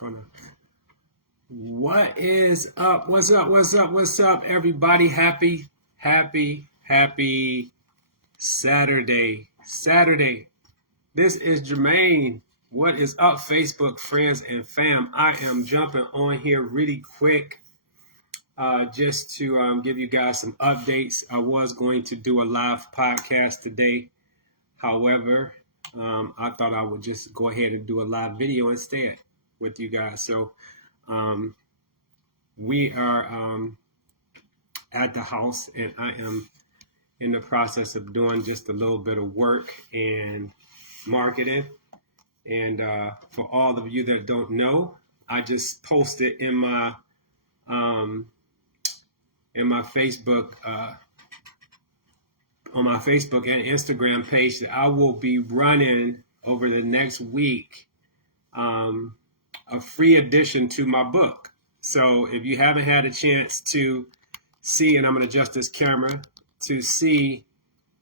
Gonna. What is up? What's up? What's up? What's up, everybody? Happy Saturday. This is Jermaine. What is up, Facebook friends and fam? I am jumping on here really quick just to give you guys some updates. I was going to do a live podcast today. However, I thought I would just go ahead and do a live video instead with you guys. So we are at the house, and I am in the process of doing just a little bit of work and marketing. And for all of you that don't know, I just posted in my Facebook on my Facebook and Instagram page that I will be running over the next week a free addition to my book. So if you haven't had a chance to see, and I'm going to adjust this camera, to see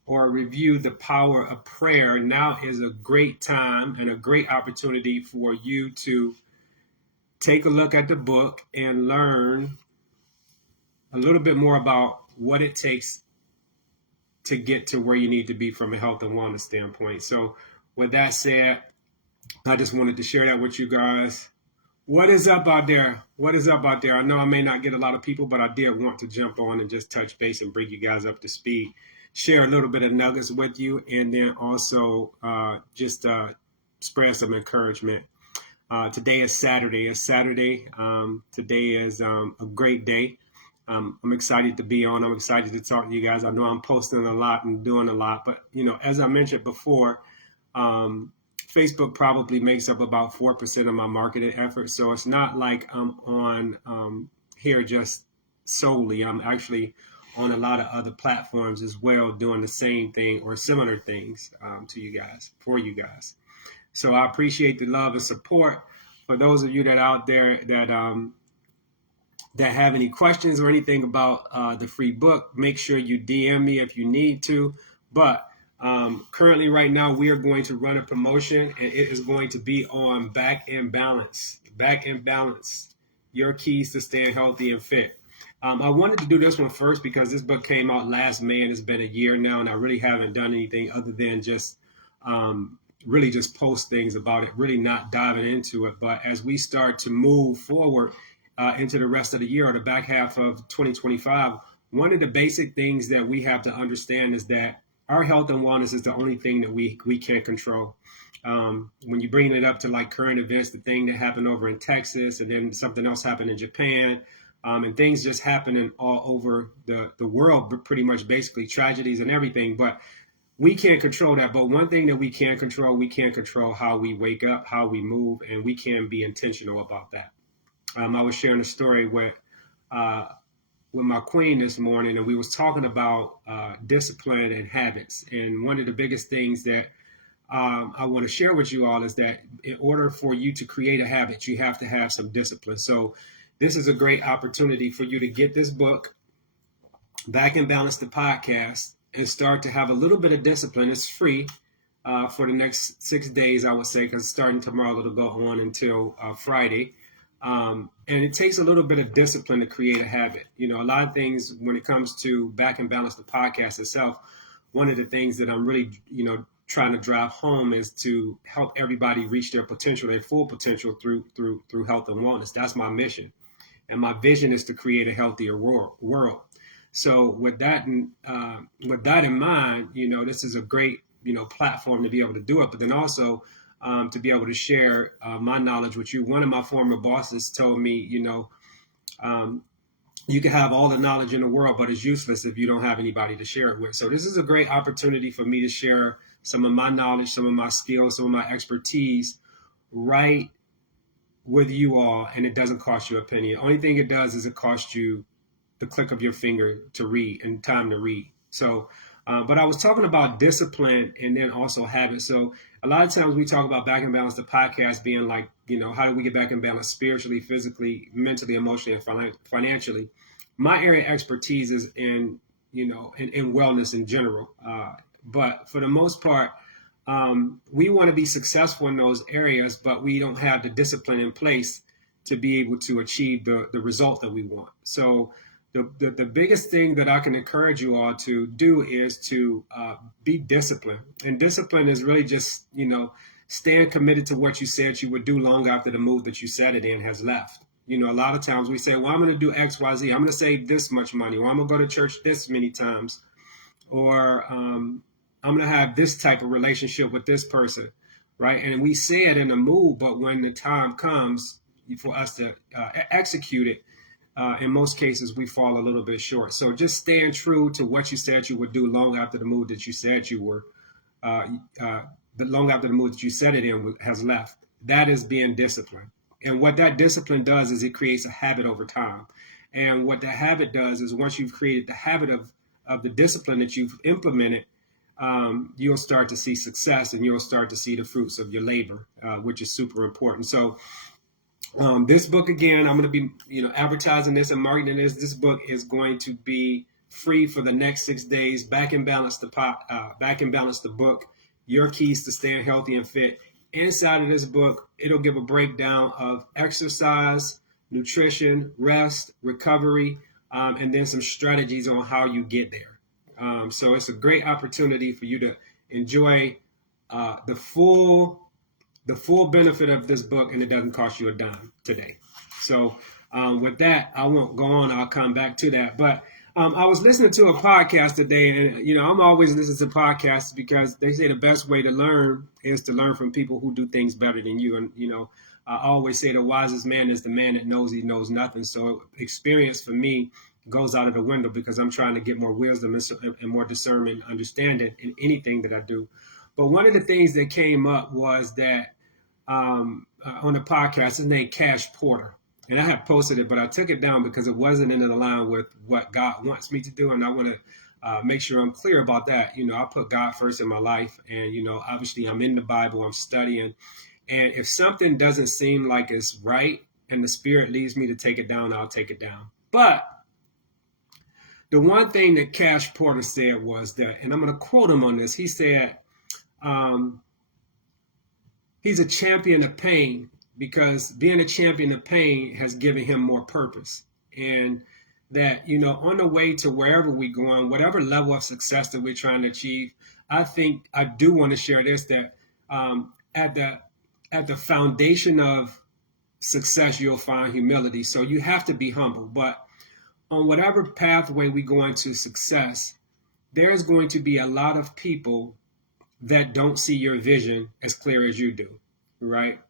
or review The Power of Prayer, now is a great time and a great opportunity for you to take a look at the book and learn a little bit more about what it takes to get to where you need to be from a health and wellness standpoint. So with that said, I just wanted to share that with you guys. What is up out there? What is up out there? I know I may not get a lot of people, but I did want to jump on and just touch base and bring you guys up to speed, share a little bit of nuggets with you, and then also just spread some encouragement. Today is Saturday. Today is a great day. I'm excited to be on. I'm excited to talk to you guys. I know I'm posting a lot and doing a lot, but as I mentioned before, Facebook probably makes up about 4% of my marketing efforts. So it's not like I'm on here just solely. I'm actually on a lot of other platforms as well, doing the same thing or similar things to you guys, for you guys. So I appreciate the love and support. For those of you that out there that have any questions or anything about the free book, make sure you DM me if you need to. But currently right now, we are going to run a promotion, and it is going to be on Back in Balance. Back in Balance, your keys to staying healthy and fit. I wanted to do this one first because this book came out last May, and it's been a year now, and I really haven't done anything other than just really just post things about it, really not diving into it. But as we start to move forward into the rest of the year or the back half of 2025, one of the basic things that we have to understand is that our health and wellness is the only thing that we can't control. When you bring it up to like current events, the thing that happened over in Texas, and then something else happened in Japan, and things just happening all over the world, but pretty much basically tragedies and everything. But we can't control that. But one thing that we can control how we wake up, how we move, and we can be intentional about that. I was sharing a story with my queen this morning, and we was talking about discipline and habits. And one of the biggest things that I want to share with you all is that in order for you to create a habit, you have to have some discipline. So this is a great opportunity for you to get this book, Back in Balance, the podcast, and start to have a little bit of discipline. It's free for the next 6 days, I would say, because starting tomorrow, it'll go on until Friday. And it takes a little bit of discipline to create a habit. A lot of things when it comes to Back in Balance, the podcast itself, one of the things that I'm really, trying to drive home is to help everybody reach their potential, their full potential through health and wellness. That's my mission. And my vision is to create a healthier world. So with that in mind, this is a great, platform to be able to do it. But then also, to be able to share my knowledge with you. One of my former bosses told me, you can have all the knowledge in the world, but it's useless if you don't have anybody to share it with. So this is a great opportunity for me to share some of my knowledge, some of my skills, some of my expertise right with you all, and it doesn't cost you a penny. The only thing it does is it costs you the click of your finger to read and time to read. So but I was talking about discipline and then also habits. So a lot of times we talk about Back in Balance, the podcast being like, how do we get back in balance spiritually, physically, mentally, emotionally, and financially? My area of expertise is in wellness in general. But for the most part, we want to be successful in those areas, but we don't have the discipline in place to be able to achieve the result that we want. So the biggest thing that I can encourage you all to do is to be disciplined. And discipline is really just, staying committed to what you said you would do long after the mood that you set it in has left. A lot of times we say, well, I'm going to do X, Y, Z. I'm going to save this much money, or I'm going to go to church this many times, or I'm going to have this type of relationship with this person, right? And we say it in a mood, but when the time comes for us to execute it, in most cases, we fall a little bit short. So just staying true to what you said you would do long after the mood that you said you were, long after the mood that you set it in has left. That is being disciplined. And what that discipline does is it creates a habit over time. And what that habit does is once you've created the habit of the discipline that you've implemented, you'll start to see success and you'll start to see the fruits of your labor, which is super important. So this book, again, I'm going to be, advertising this and marketing this. This book is going to be free for the next 6 days. Back and Balance the book, Your Keys to Staying Healthy and Fit. Inside of this book, it'll give a breakdown of exercise, nutrition, rest, recovery, and then some strategies on how you get there. So it's a great opportunity for you to enjoy the full benefit of this book, and it doesn't cost you a dime today. So with that, I won't go on. I'll come back to that. But I was listening to a podcast today, and I'm always listening to podcasts because they say the best way to learn is to learn from people who do things better than you. And I always say the wisest man is the man that knows he knows nothing. So experience for me goes out of the window because I'm trying to get more wisdom and more discernment, understanding in anything that I do. But one of the things that came up was that on the podcast, his name Cash Porter. And I had posted it, but I took it down because it wasn't in line with what God wants me to do. And I want to make sure I'm clear about that. I put God first in my life. And, obviously I'm in the Bible, I'm studying. And if something doesn't seem like it's right and the Spirit leads me to take it down, I'll take it down. But the one thing that Cash Porter said was that, and I'm going to quote him on this, he said, he's a champion of pain because being a champion of pain has given him more purpose. And that, on the way to wherever we're going, whatever level of success that we're trying to achieve, I think I do want to share this, that at the foundation of success, you'll find humility. So you have to be humble. But on whatever pathway we go into success, there's going to be a lot of people that don't see your vision as clear as you do, right?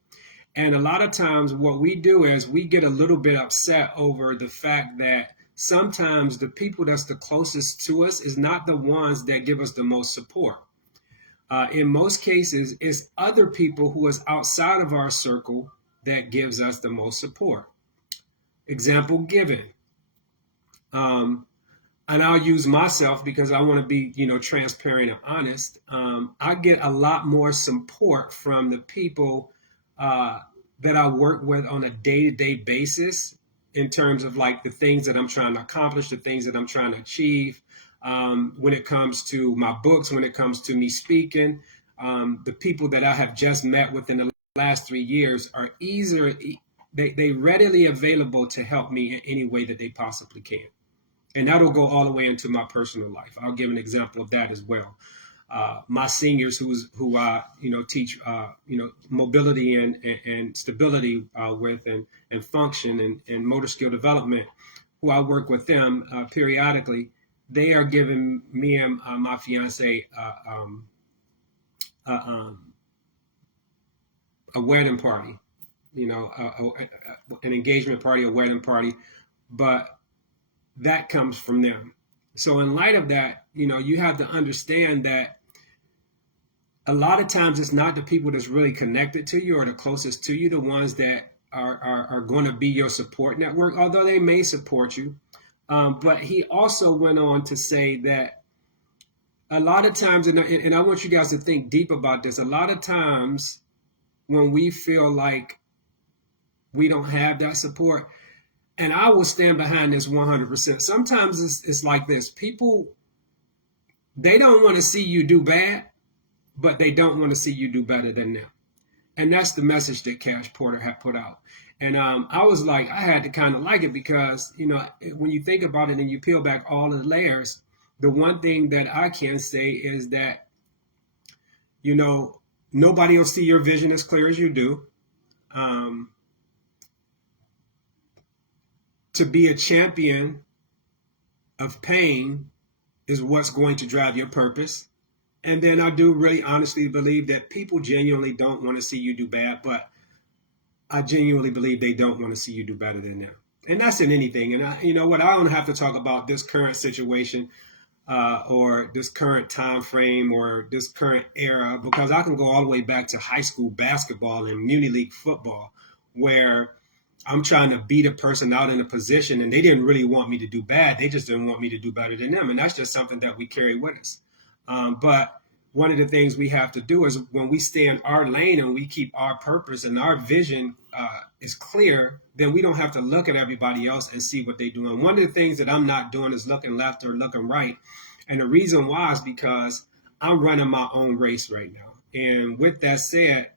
And a lot of times what we do is we get a little bit upset over the fact that sometimes the people that's the closest to us is not the ones that give us the most support. In most cases, it's other people who is outside of our circle that gives us the most support. Example given. And I'll use myself because I want to be, transparent and honest. I get a lot more support from the people that I work with on a day-to-day basis in terms of like the things that I'm trying to accomplish, the things that I'm trying to achieve. When it comes to my books, when it comes to me speaking, the people that I have just met within the last 3 years are they readily available to help me in any way that they possibly can. And that'll go all the way into my personal life. I'll give an example of that as well. My seniors who I teach mobility and stability with and function and motor skill development, who I work with them periodically, they are giving me and my fiance a wedding party, an engagement party, a wedding party, but that comes from them. So in light of that, you have to understand that a lot of times it's not the people that's really connected to you or the closest to you, the ones that are going to be your support network, although they may support you. But he also went on to say that a lot of times, and I want you guys to think deep about this, a lot of times when we feel like we don't have that support, and I will stand behind this 100%. Sometimes it's like this. People, they don't want to see you do bad, but they don't want to see you do better than them. And that's the message that Cash Porter had put out. And I was like, I had to kind of like it because, when you think about it and you peel back all the layers, the one thing that I can say is that, nobody will see your vision as clear as you do. To be a champion of pain is what's going to drive your purpose. And then I do really honestly believe that people genuinely don't want to see you do bad, but I genuinely believe they don't want to see you do better than them. And that's in anything. And I don't have to talk about this current situation or this current time frame or this current era, because I can go all the way back to high school basketball and muni league football, where I'm trying to beat a person out in a position and they didn't really want me to do bad. They just didn't want me to do better than them. And that's just something that we carry with us. But one of the things we have to do is when we stay in our lane and we keep our purpose and our vision is clear, then we don't have to look at everybody else and see what they're doing. One of the things that I'm not doing is looking left or looking right. And the reason why is because I'm running my own race right now. And with that said,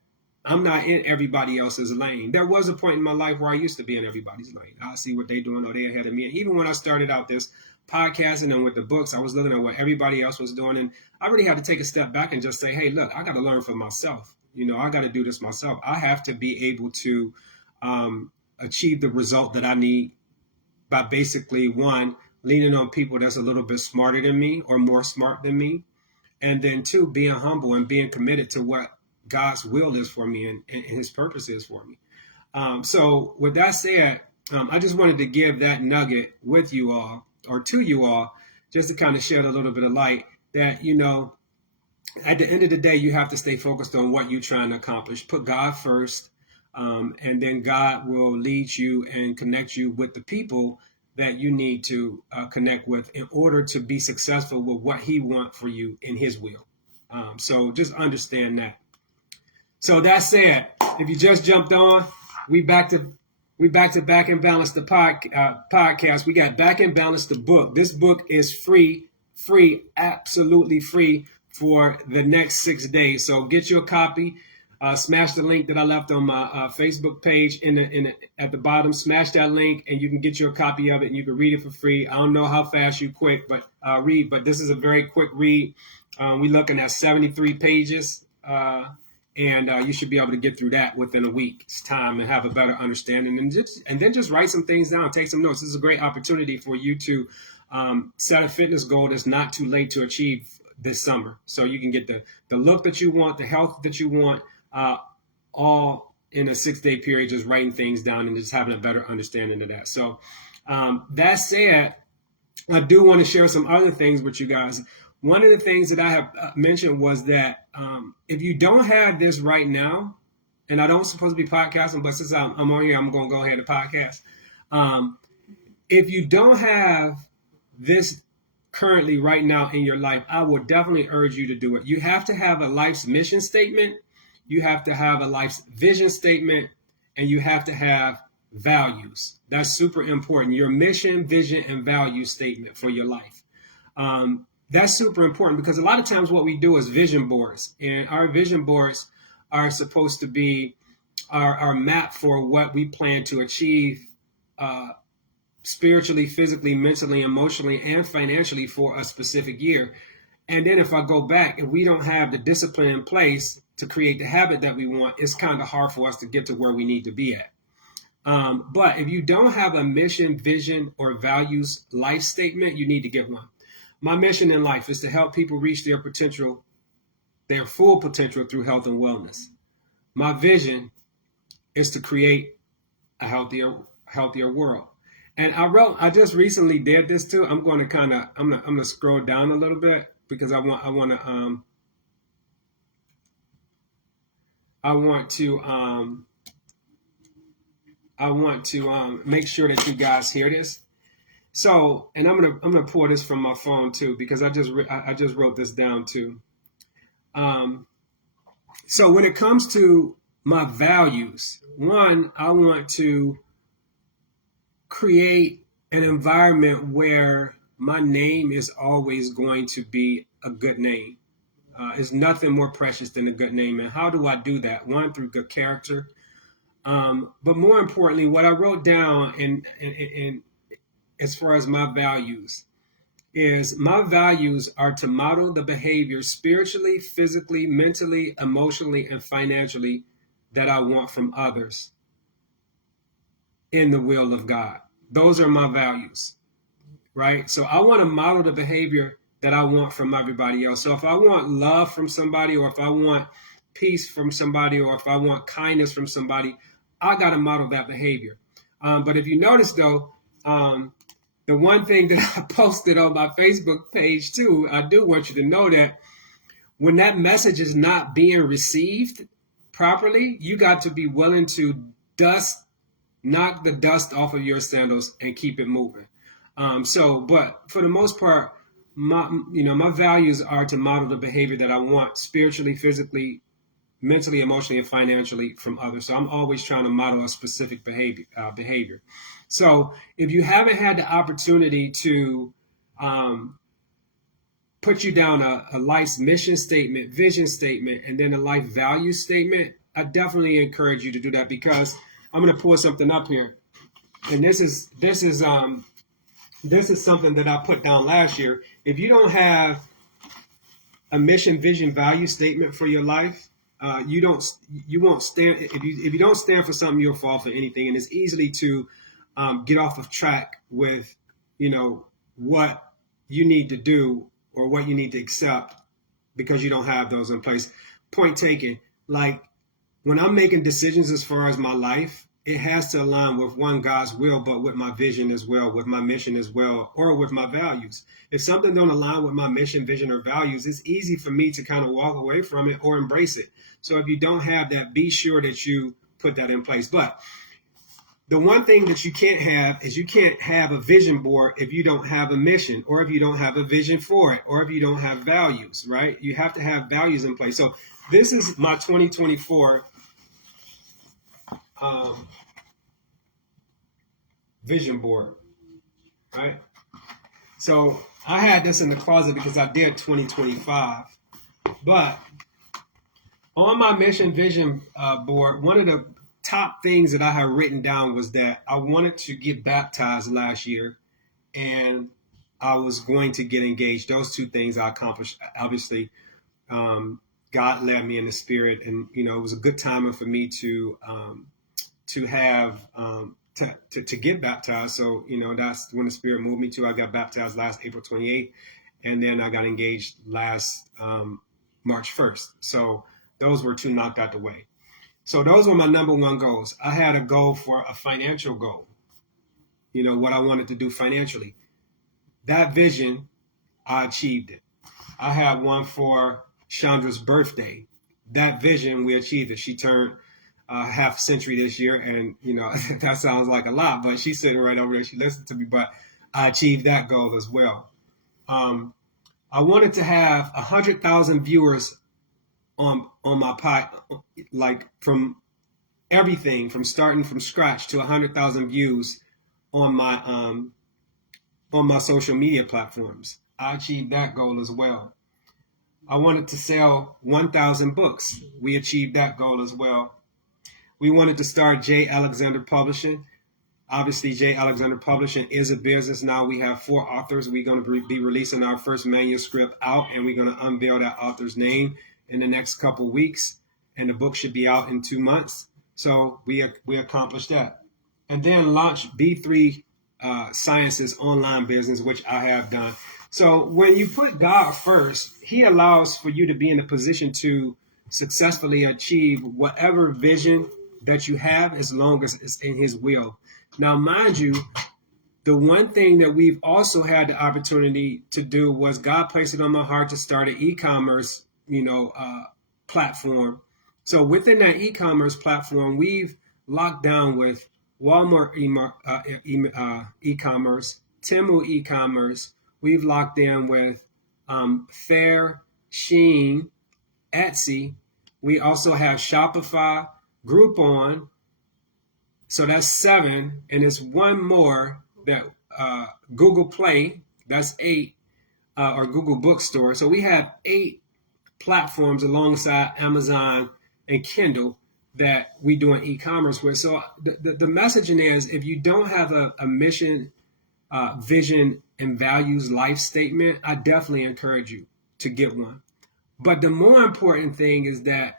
I'm not in everybody else's lane. There was a point in my life where I used to be in everybody's lane. I see what they're doing, or they're ahead of me. And even when I started out this podcasting and with the books, I was looking at what everybody else was doing. And I really had to take a step back and just say, hey, look, I got to learn for myself. I got to do this myself. I have to be able to achieve the result that I need by basically, one, leaning on people that's a little bit smarter than me or more smart than me. And then two, being humble and being committed to what God's will is for me and his purpose is for me. So with that said, I just wanted to give that nugget with you all, or to you all, just to kind of shed a little bit of light that, at the end of the day, you have to stay focused on what you're trying to accomplish. Put God first, and then God will lead you and connect you with the people that you need to connect with in order to be successful with what he wants for you in his will. So just understand that. So that said, if you just jumped on, we back to Back and Balance the podcast. We got Back and Balance the book. This book is free, absolutely free for the next 6 days. So get your copy. Smash the link that I left on my Facebook page at the bottom. Smash that link, and you can get your copy of it, and you can read it for free. I don't know how fast you read, but this is a very quick read. We're looking at 73 pages. And you should be able to get through that within a week's time and have a better understanding, and then just write some things down, take some notes. This is a great opportunity for you to set a fitness goal that's not too late to achieve this summer. So you can get the look that you want, the health that you want, all in a 6-day period, just writing things down and just having a better understanding of that. So that said, I do want to share some other things with you guys. One of the things that I have mentioned was that if you don't have this right now, and I don't supposed to be podcasting, but since I'm on here, I'm going to go ahead and podcast. If you don't have this currently right now in your life, I would definitely urge you to do it. You have to have a life's mission statement. You have to have a life's vision statement, and you have to have values. That's super important. Your mission, vision, and value statement for your life. That's super important because a lot of times what we do is vision boards, and our vision boards are supposed to be our map for what we plan to achieve spiritually, physically, mentally, emotionally, and financially for a specific year. And then if I go back, if we don't have the discipline in place to create the habit that we want, it's kind of hard for us to get to where we need to be at. But if you don't have a mission, vision, or values life statement, you need to get one. My mission in life is to help people reach their potential, their full potential through health and wellness. My vision is to create a healthier world. And I just recently did this too. I'm going to scroll down a little bit because I want to make sure that you guys hear this. So, and I'm gonna pour this from my phone too because I just wrote this down too. So when it comes to my values, one, I want to create an environment where my name is always going to be a good name. Is nothing more precious than a good name. And how do I do that? One, through good character. But more importantly, what I wrote down in as far as my values is my values are to model the behavior spiritually, physically, mentally, emotionally, and financially that I want from others in the will of God. Those are my values, right? So I want to model the behavior that I want from everybody else. So if I want love from somebody, or if I want peace from somebody, or if I want kindness from somebody, I got to model that behavior. But if you notice, though, the one thing that I posted on my Facebook page, too, I do want you to know that when that message is not being received properly, you got to be willing to knock the dust off of your sandals and keep it moving. But for the most part, my values are to model the behavior that I want spiritually, physically, mentally, emotionally, and financially from others. So I'm always trying to model a specific behavior. So if you haven't had the opportunity to put you down a life's mission statement, vision statement, and then a life value statement, I definitely encourage you to do that, because I'm going to pull something up here, and this is something that I put down last year. If you don't have a mission, vision, value statement for your life, you won't stand. If you don't stand for something, you'll fall for anything, and it's easily to get off of track with what you need to do or what you need to accept, because you don't have those in place. Point taken. Like, when I'm making decisions as far as my life, it has to align with, one, God's will, but with my vision as well, with my mission as well, or with my values. If something don't align with my mission, vision, or values, it's easy for me to kind of walk away from it or embrace it. So if you don't have that, be sure that you put that in place. But the one thing that you can't have is, you can't have a vision board if you don't have a mission, or if you don't have a vision for it, or if you don't have values, right? You have to have values in place. So this is my 2024 vision board, right? So I had this in the closet because I did 2025. But on my mission vision board, one of the top things that I had written down was that I wanted to get baptized last year, and I was going to get engaged. Those two things I accomplished. Obviously, God led me in the Spirit, and it was a good timing for me to have to get baptized. So that's when the Spirit moved me to. I got baptized last April 28th, and then I got engaged last March 1st. So those were two knocked out the way. So those were my number one goals. I had a goal for a financial goal, what I wanted to do financially. That vision, I achieved it. I had one for Chandra's birthday. That vision, we achieved it. She turned half century this year, and that sounds like a lot, but she's sitting right over there. She listened to me, but I achieved that goal as well. I wanted to have 100,000 viewers on my pod, like from everything from starting from scratch to 100,000 views on my social media platforms. I achieved that goal as well. I wanted to sell 1,000 books. We achieved that goal as well. We wanted to start J. Alexander Publishing. Obviously, J. Alexander Publishing is a business now. We have 4 authors. We're going to be releasing our first manuscript out, and we're going to unveil that author's name in the next couple of weeks, and the book should be out in 2 months. So we accomplished that. And then launch B3 Sciences online business, which I have done. So when you put God first, He allows for you to be in a position to successfully achieve whatever vision that you have, as long as it's in His will. Now, mind you, the one thing that we've also had the opportunity to do was, God placed it on my heart to start an e-commerce, platform. So within that e-commerce platform, we've locked down with Walmart e-commerce, Temu e-commerce. We've locked in with Faire, Shein, Etsy. We also have Shopify, Groupon. So that's 7, and it's one more that Google Play. That's 8, or Google Bookstore. So we have 8 platforms alongside Amazon and Kindle that we doing e-commerce with. So the messaging is, if you don't have a mission, vision, and values life statement, I definitely encourage you to get one. But the more important thing is that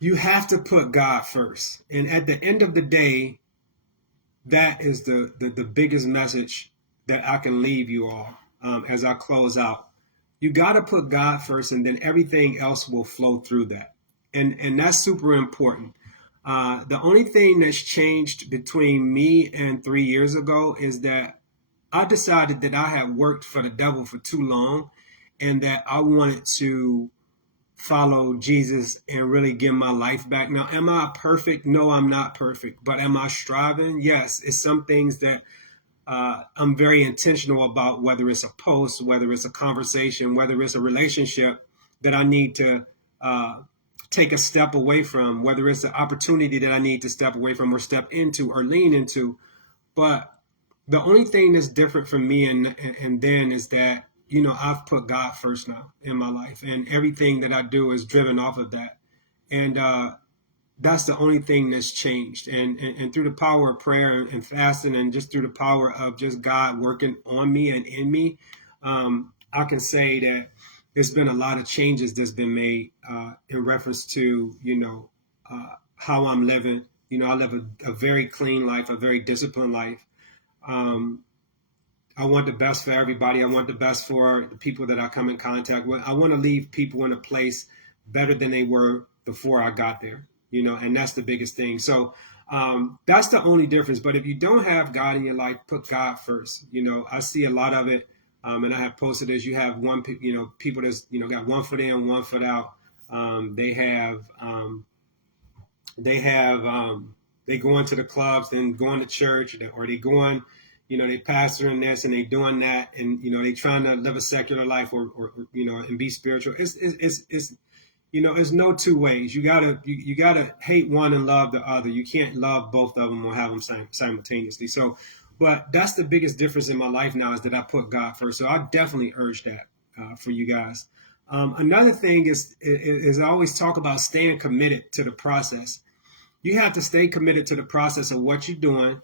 you have to put God first. And at the end of the day, that is the biggest message that I can leave you all as I close out. You got to put God first, and then everything else will flow through that. And that's super important. The only thing that's changed between me and 3 years ago is that I decided that I had worked for the devil for too long, and that I wanted to follow Jesus and really give my life back. Now, am I perfect? No, I'm not perfect. But am I striving? Yes. It's some things that I'm very intentional about, whether it's a post, whether it's a conversation, whether it's a relationship that I need to take a step away from, whether it's an opportunity that I need to step away from or step into or lean into. But the only thing that's different from me and then is that, you know, I've put God first now in my life, and everything that I do is driven off of that. And that's the only thing that's changed. And through the power of prayer and fasting, and just through the power of just God working on me and in me, I can say that there's been a lot of changes that's been made in reference to, you know, how I'm living. You know, I live a very clean life, a very disciplined life. I want the best for everybody. I want the best for the people that I come in contact with. I want to leave people in a place better than they were before I got there, you know, and that's the biggest thing. So that's the only difference. But if you don't have God in your life, put God first. You know, I see a lot of it. And I have posted as you have one, you know, people that's, you know, got 1 foot in, 1 foot out. They go into the clubs, then going to church, or they going, you know, they pastoring this and they doing that, and, you know, they trying to live a secular life or you know, and be spiritual. It's you know, there's no two ways. You gotta hate one and love the other. You can't love both of them or have them simultaneously. So, but that's the biggest difference in my life now, is that I put God first. So I definitely urge that for you guys. Another thing is I always talk about staying committed to the process. You have to stay committed to the process of what you're doing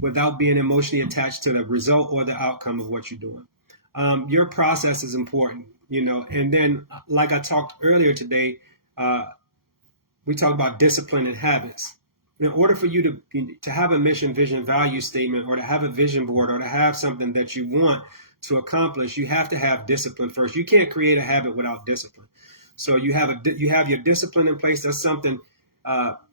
without being emotionally attached to the result or the outcome of what you're doing. Your process is important, you know. And then, like I talked earlier today, we talked about discipline and habits. In order for you to have a mission, vision, value statement, or to have a vision board, or to have something that you want to accomplish, you have to have discipline first. You can't create a habit without discipline. So you have your discipline in place. That's something,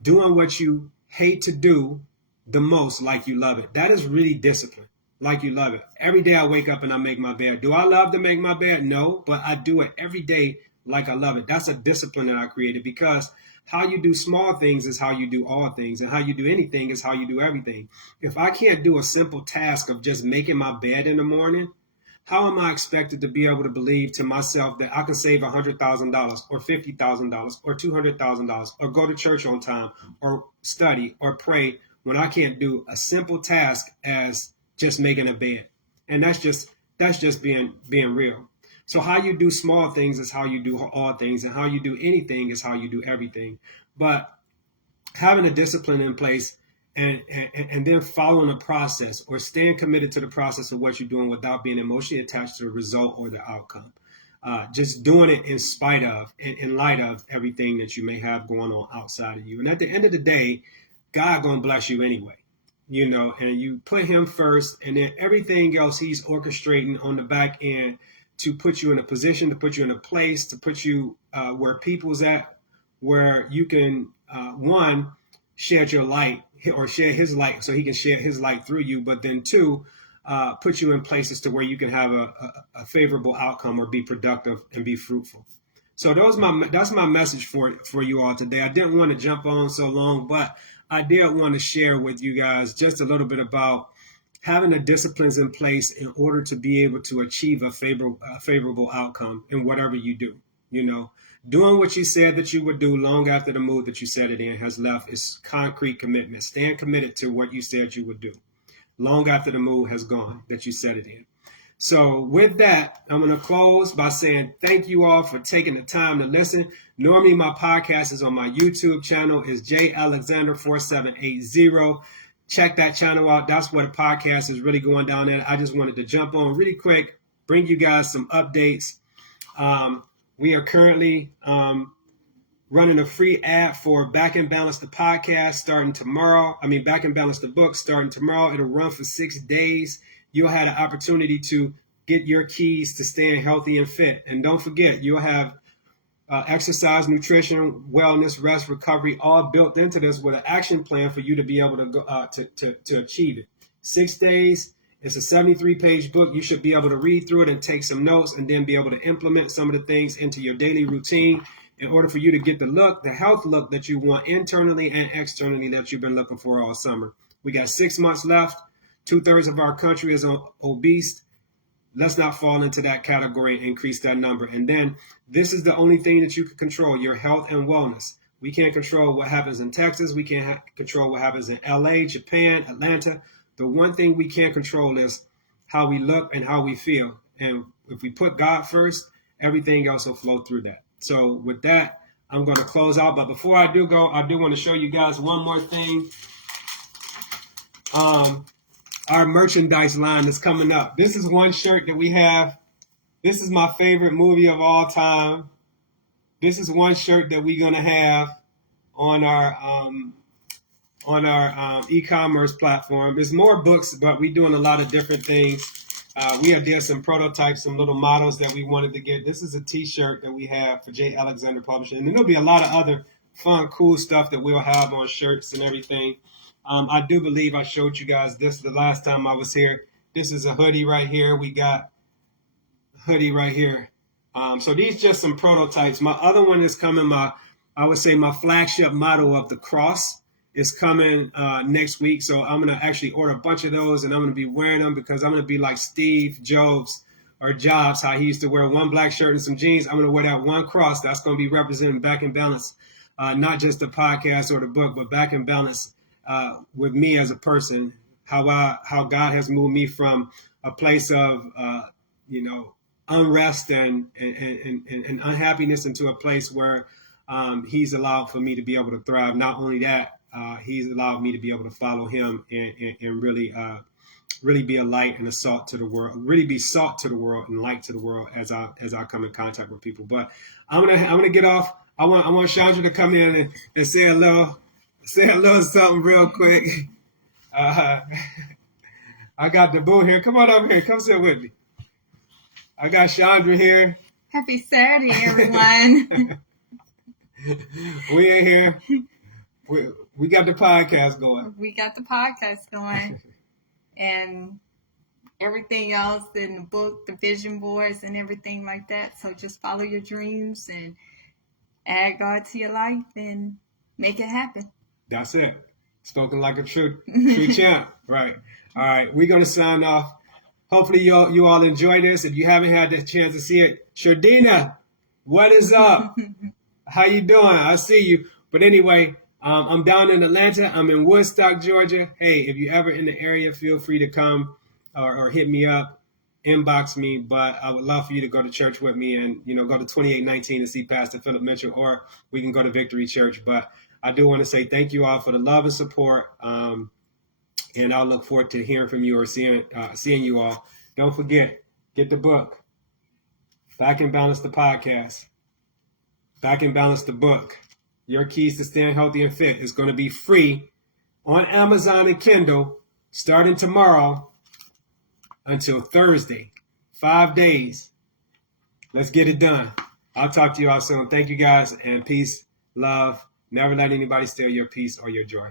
doing what you hate to do the most like you love it. That is really discipline, like you love it. Every day I wake up and I make my bed. Do I love to make my bed? No, but I do it every day like I love it. That's a discipline that I created, because how you do small things is how you do all things, and how you do anything is how you do everything. If I can't do a simple task of just making my bed in the morning, how am I expected to be able to believe to myself that I can save $100,000 or $50,000 or $200,000 or go to church on time or study or pray when I can't do a simple task as just making a bed? And that's just being real. So how you do small things is how you do all things, and how you do anything is how you do everything. But having a discipline in place, and then following a process, or staying committed to the process of what you're doing without being emotionally attached to the result or the outcome. Just doing it in spite of, in light of everything that you may have going on outside of you. And at the end of the day, God gonna bless you anyway, you know, and you put him first, and then everything else he's orchestrating on the back end to put you in a position, to put you in a place, to put you where people's at, where you can, one, share your light, or share his light so he can share his light through you, but then two, put you in places to where you can have a favorable outcome, or be productive and be fruitful. So that's my message for you all today. I didn't want to jump on so long, but I did want to share with you guys just a little bit about having the disciplines in place in order to be able to achieve a favorable outcome in whatever you do. You know, doing what you said that you would do long after the mood that you said it in has left is concrete commitment. Stand committed to what you said you would do long after the mood has gone that you said it in. So with that, I'm going to close by saying thank you all for taking the time to listen. Normally, my podcast is on my YouTube channel. It's JAlexander4780. Check that channel out. That's where the podcast is really going down there. I just wanted to jump on really quick, bring you guys some updates. We are currently running a free ad for Back and Balance the podcast starting tomorrow. Back and Balance the book starting tomorrow. It'll run for 6 days. You'll have the opportunity to get your keys to staying healthy and fit. And don't forget, you'll have exercise, nutrition, wellness, rest, recovery, all built into this with an action plan for you to be able to go to achieve it. 6 days. It's a 73-page book. You should be able to read through it and take some notes and then be able to implement some of the things into your daily routine in order for you to get the health look that you want internally and externally that you've been looking for all summer. We got 6 months left. 2/3 of our country is obese. Let's not fall into that category and increase that number. And then this is the only thing that you can control, your health and wellness. We can't control what happens in Texas. We can't control what happens in LA, Japan, Atlanta. The one thing we can't control is how we look and how we feel. And if we put God first, everything else will flow through that. So with that, I'm going to close out. But before I do go, I do want to show you guys one more thing. Our merchandise line is coming up. This is one shirt that we have. This is my favorite movie of all time. This is one shirt that we're going to have on our e-commerce platform. There's more books, but we're doing a lot of different things. We have did some prototypes, some little models that we wanted to get. This is a t-shirt that we have for J. Alexander Publishing. And there'll be a lot of other fun, cool stuff that we'll have on shirts and everything. I do believe I showed you guys this the last time I was here. This is a hoodie right here. We got a hoodie right here. So these just some prototypes. My other one is coming, I would say my flagship model of the cross is coming next week. So I'm going to actually order a bunch of those and I'm going to be wearing them because I'm going to be like Steve Jobs, how he used to wear one black shirt and some jeans. I'm going to wear that one cross. That's going to be representing Back in Balance, not just the podcast or the book, but Back in Balance. With me as a person, how God has moved me from a place of unrest and unhappiness into a place where He's allowed for me to be able to thrive. Not only that, He's allowed me to be able to follow Him and really be a light and a salt to the world. Really be salt to the world and light to the world as I come in contact with people. But I'm gonna get off. I want Chandra to come in and say a little something real quick. I got the boo here. Come on over here. Come sit with me. I got Chandra here. Happy Saturday, everyone. We in here. We got the podcast going. We got the podcast going. And everything else in the book, the vision boards and everything like that. So just follow your dreams and add God to your life and make it happen. That's it. Spoken like a true champ. Right. All right. We're going to sign off. Hopefully you all enjoy this. If you haven't had the chance to see it, Shardina, what is up? How you doing? I see you. But anyway, I'm down in Atlanta. I'm in Woodstock, Georgia. Hey, if you're ever in the area, feel free to come or hit me up, inbox me. But I would love for you to go to church with me and, go to 2819 to see Pastor Philip Mitchell, or we can go to Victory Church. But I do want to say thank you all for the love and support. And I'll look forward to hearing from you or seeing you all. Don't forget, get the book, Back and Balance the podcast, Back and Balance the book. Your keys to staying healthy and fit is going to be free on Amazon and Kindle starting tomorrow until Thursday. 5 days. Let's get it done. I'll talk to you all soon. Thank you guys, and peace, love. Never let anybody steal your peace or your joy.